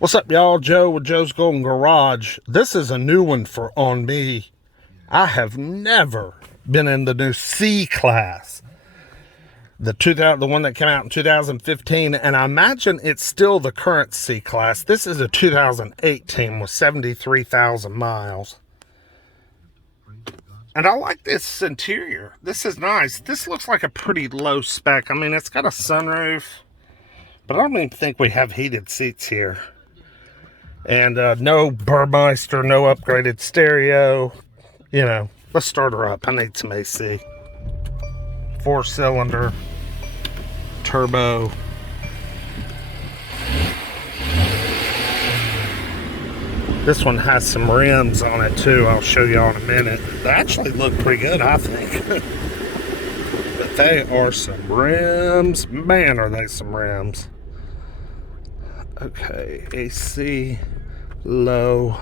What's up, y'all? Joe with Joe's Golden Garage. This is a new one on me. I have never been in the new C-Class. The one that came out in 2015, and I imagine it's still the current C-Class. This is a 2018 with 73,000 miles. And I like this interior. This is nice. This looks like a pretty low spec. I mean, it's got a sunroof, but I don't even think we have heated seats here. And no Burmeister, no upgraded stereo. You know, let's start her up. I need some AC. 4-cylinder, turbo. This one has some rims on it too. I'll show you in a minute. They actually look pretty good, I think. But they are some rims. Man, are they some rims. Okay, AC, low.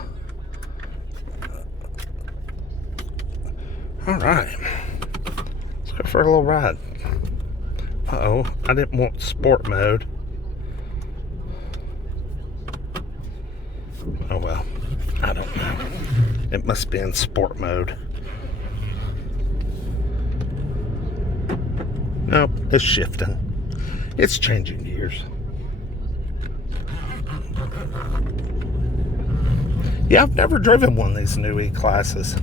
All right, let's go for a little ride. Uh-oh, I didn't want sport mode. Oh well, I don't know. It must be in sport mode. Nope, it's shifting. It's changing gears. Yeah, I've never driven one of these new E-Classes.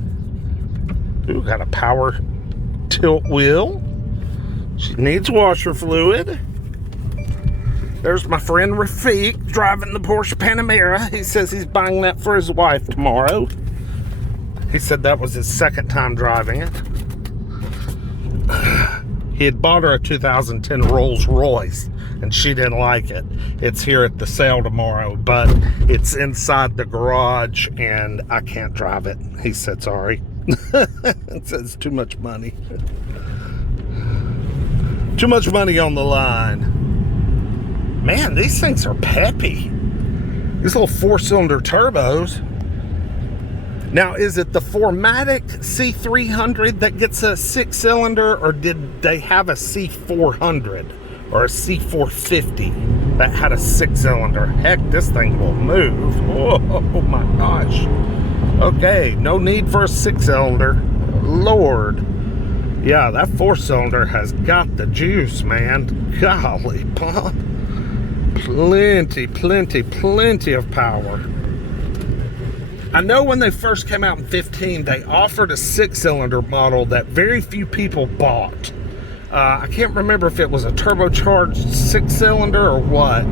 Ooh, got a power tilt wheel. She needs washer fluid. There's my friend Rafiq driving the Porsche Panamera. He says he's buying that for his wife tomorrow. He said that was his second time driving it. He had bought her a 2010 Rolls Royce, and she didn't like it. It's here at the sale tomorrow, but it's inside the garage, and I can't drive it. He said sorry. It says too much money. Too much money on the line. Man, these things are peppy. These little 4-cylinder turbos. Now, is it the 4MATIC C300 that gets a 6-cylinder, or did they have a C400 or a C450 that had a 6-cylinder? Heck, this thing will move. Oh my gosh. Okay, no need for a 6-cylinder. Lord. Yeah, that 4-cylinder has got the juice, man. Golly, plenty of power. I know when they first came out in 15, they offered a 6-cylinder model that very few people bought. I can't remember if it was a turbocharged 6-cylinder or what.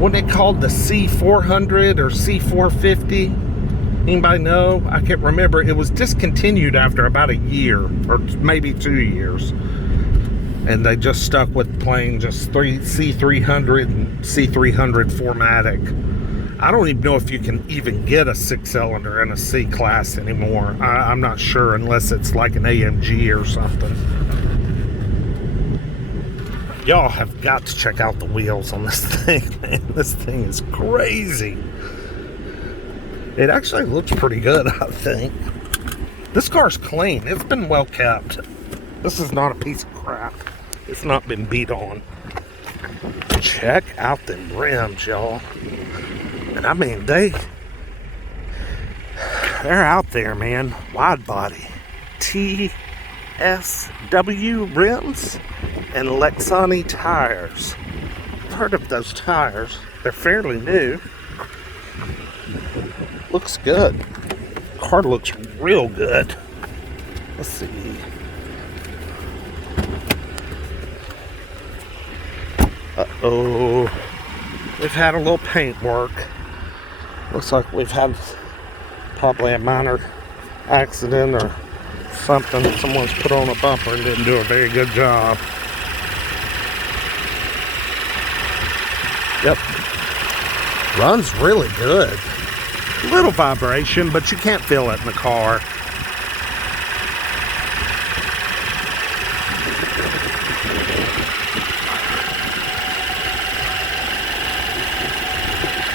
Wasn't it called the C400 or C450? Anybody know? I can't remember. It was discontinued after about a year or maybe 2 years. And they just stuck with playing just C300 and C300 4MATIC. I don't even know if you can even get a 6-cylinder in a C-Class anymore. I'm not sure unless it's like an AMG or something. Y'all have got to check out the wheels on this thing, man. This thing is crazy. It actually looks pretty good, I think. This car's clean. It's been well kept. This is not a piece of crap. It's not been beat on. Check out them rims, y'all. And I mean, they're out there, man. Wide body. TSW rims and Lexani tires. I've heard of those tires. They're fairly new. Looks good. Car looks real good. Let's see. Uh-oh. We've had a little paint work. Looks like we've had probably a minor accident or something. Someone's put on a bumper and didn't do a very good job. Yep. Runs really good. A little vibration, but you can't feel it in the car.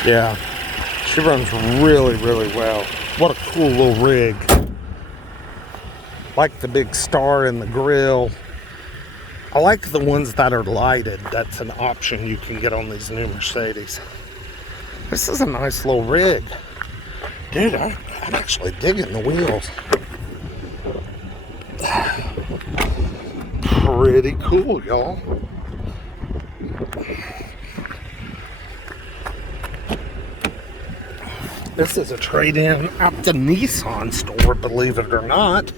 Yeah, she runs really well. What a cool little rig. Like the big star in the grill. I like the ones that are lighted. That's an option you can get on these new Mercedes. This is a nice little rig. Dude, I'm actually digging the wheels. Pretty cool, y'all. This is a trade-in at the Nissan store, believe it or not.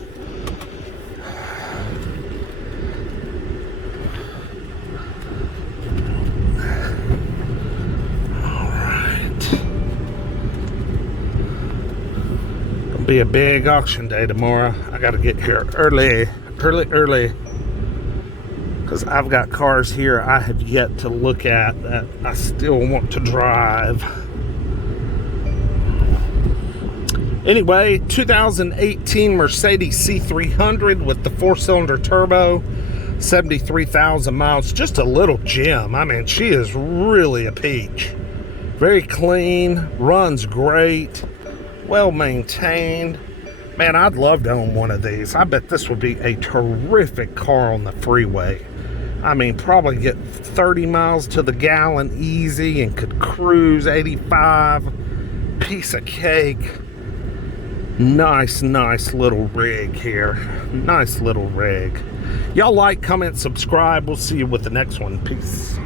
It'll be a big auction day tomorrow. I gotta get here early. Because I've got cars here I have yet to look at that I still want to drive. Anyway, 2018 Mercedes C300 with the 4-cylinder turbo, 73,000 miles. Just a little gem. I mean, she is really a peach. Very clean, runs great, well maintained. Man, I'd love to own one of these. I bet this would be a terrific car on the freeway. I mean, probably get 30 miles to the gallon easy and could cruise 85. Piece of cake. Nice little rig here. Nice little rig. Y'all like, comment, subscribe. We'll see you with the next one. Peace.